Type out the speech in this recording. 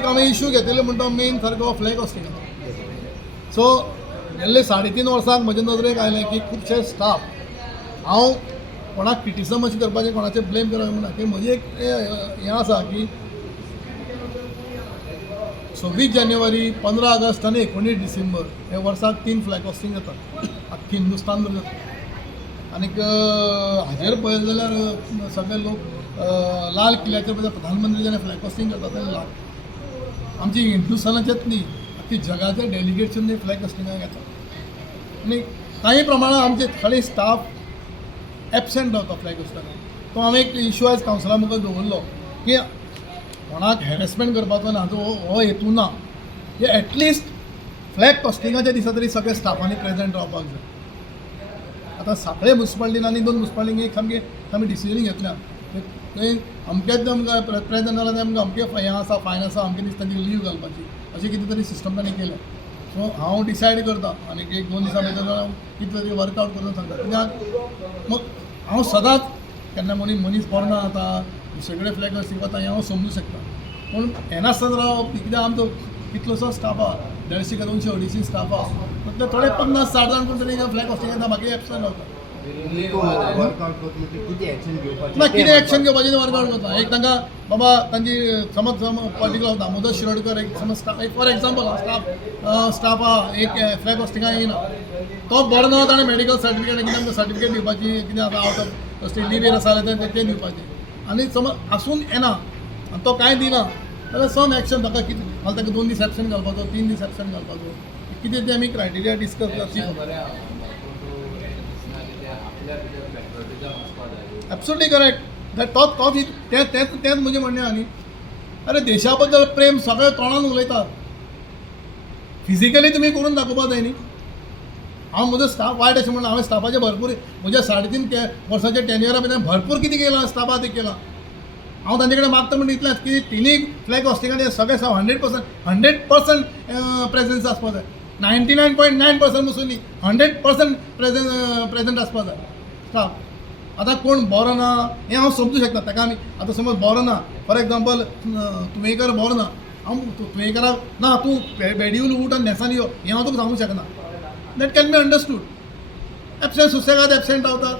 एक आमी इश्यू घेतिल्लो म्हणटा मेन सारको फ्लॅग हॉस्टिंगाचो. सो गेल्ले 3.5 वर्सांक म्हजे नजरेक आयलें की खुबशे स्टाफ हांव कोणाक क्रिटिसम अशें करपाचें कोणाचें ब्लेम करप म्हणना की म्हजी एक हें आसा की 26 जानेवारी 15 ऑगस्ट आनी 19 डिसेंबर हे वर्साक 3 फ्लॅग हॉस्टिंग जाता आख्खी हिंदुस्तान भर जाता. आनीक हाजेर पळयलें जाल्यार सगळे लोक लाल किल्ल्याचेर प्रधानमंत्री जेन्ना फ्लॅग हॉस्टिंग करता तेन्ना आमची हिंदुस्तानाचेच न्ही आख्खी जगाचे डेलिगेट्स सुद्दां फ्लॅग हॉस्टिंगाक येता. आनी कांय प्रमाणात आमचे थोडे स्टाफ एबसेंट रावता फ्लॅग हॉस्टिंगाक. तो हांवें एक इश्यू आयज कावन्सिला मुखार दवरलो की कोणाक हॅरेसमेंट करपाचो ना हो हेतू ना की एटलिस्ट फ्लॅग हॉस्टिंगाच्या दिसा तरी सगळे स्टाफांनी प्रेजेंट रावपाक जाय. आतां सांखळे म्युन्सिपालिटीन आनी 2 म्युन्सिपालिटींक आमी डिसिजन घेतल्या थंय अमकेच आमकां प्रेजेंट जाल्यार आमकां अमकें हें आसा फायन आसा अमके दिसता लीव घालपाची अशें कितें तरी सिस्टम तांणी केलें. सो हांव डिसायड करता आनी 1-2 दिसां भितर कितें तरी वर्कआवट करून सांगता. कित्याक मग हांव सदांच केन्ना मनीस बरो ना जाता सगळे फ्लॅग हॉस्टिंग वता हें हांव समजूं शकता. पूण हें नासतना रावप कित्याक आमचो कितलोसो स्टाफ आहा 150 का 200 स्टाफ आहा फक्त थोडे 50-60 जाण कोण तरी फ्लॅग हॉस्टिंग येता बाकी एबसेंट रावता. ना कितें एक्शन घेवपाचें वर्कआवट करता. एक तांकां बाबा तांची समज पॉलिटिकल दामोदर शिरोडकर एक समज एक फॉर एक्झाम्पल स्टाफ आहा एक फ्लॅग हॉस्टिंगाक येयना तो बरो ना ताणें मेडिकल सर्टिफिकेट कितें आमकां सर्टिफिकेट दिवपाची कितें आतां आवट ऑफ स्टेट लिव्ह आसा जाल्यार तें दिवपाचें आनी समज आसून येना आनी तो कांय दिना जाल्यार सम एक्शन ताका कितें नाजाल्यार ताका 2 दीस एबसेंट घालपाचो 3 दीस एबसेंट घालपाचो कितें तें आमी क्रायटेरिया डिस्कस करची. Absolutely correct. तेंच म्हणजे म्हणणें आहा न्ही. अरे देशा बद्दल प्रेम सगळे तोंडान उलयतात फिजिकली तुमी करून दाखोवपा जाय न्ही. हांव म्हजो स्टाफ वायट अशें म्हणना हांवें स्टाफाचे भरपूर म्हज्या 3.5 वर्साच्या टेन्युअरा भितर भरपूर कितें केलां स्टाफा ते केलां. हांव तांचे कडेन मागता म्हणटा इतलेंच की तिनूय फ्लॅग हॉस्टिंगाचे सगळे 100% प्रेजन्स आसपा जाय. 99.9% पसून न्ही 100% प्रेजंट आसपा जाय स्टाफ. आतां कोण बरो ना हें हांव समजूं शकता ताका आमी आतां समज बरो ना फॉर एक्झाम्पल तुवेकर बरो ना हांव तुवेकराक ना तूं बेडियूल उठ आनी न्हेसान यो हें हांव तुका सांगूंक शकना. That can be understood. Absent सुसेगाद एबसेंट रावतात